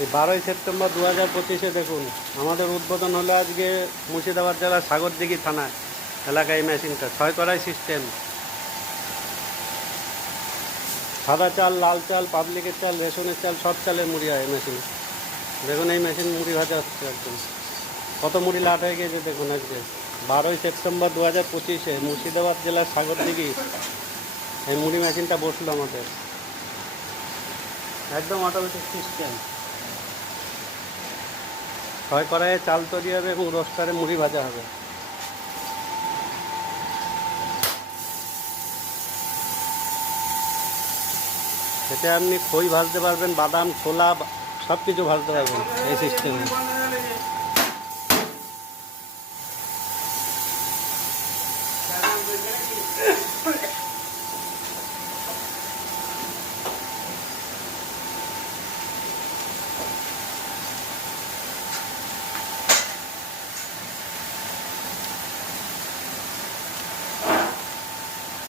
এই 12ই সেপ্টেম্বর 2025-এ দেখুন আমাদের উদ্বোধন হলো আজকে মুর্শিদাবাদ জেলার সাগরদিঘি থানায় এলাকায় এই মেশিনটা 6 কড়াই সিস্টেম। সাদা চাল, লাল চাল, পাবলিকের চাল, রেশনের চাল, সব চালের মুড়ি হয় এই মেশিনে। দেখুন এই মেশিন মুড়ি ভাজা হচ্ছে একদম। কত মুড়ি লাট হয়ে গেছে দেখুন আজকে 12ই সেপ্টেম্বর 2025-এ মুর্শিদাবাদ জেলার সাগরদিঘি এই মুড়ি মেশিনটা বসলো আমাদের, একদম অটোমেটিক সিস্টেম। 6 কড়াইয়ে চাল তৈরি হবে এবং রোস্টারে মুড়ি ভাজা হবে। এতে আপনি খই ভাজতে পারবেন, বাদাম, ছোলা সব কিছু ভাজতে পারবেন এই সিস্টেমে।